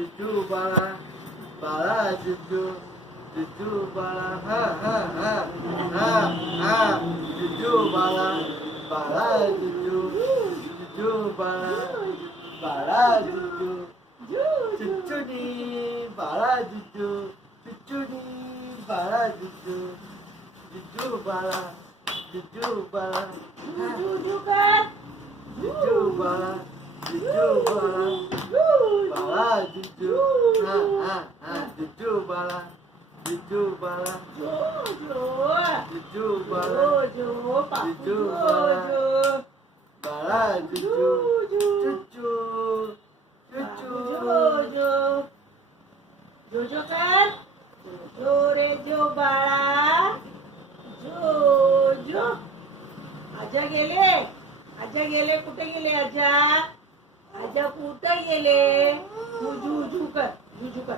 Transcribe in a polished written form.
जुजू बाळा बाळा जुजू जुजू बाळा हा हा हा हा हा जुजू बाळा बाळा जुजू जुजू बाळा बाळा जुजू चुचुनी बाळा जुजू चुचुनी बाळा जुजू जुजू बाळा जुजू बाळा जुजू कर जुजू बाळा जुजू बाळा बाळा जुजू हा हा हा जुजू बाळा जुजू बाळा जुजू बाळा जुजू बाळा बाळा जुजू चुचू चुचू जोजो कर जो रे जो बाळा जो आजा गेले कुठे गेले आजा कुठे गेले जुजू कर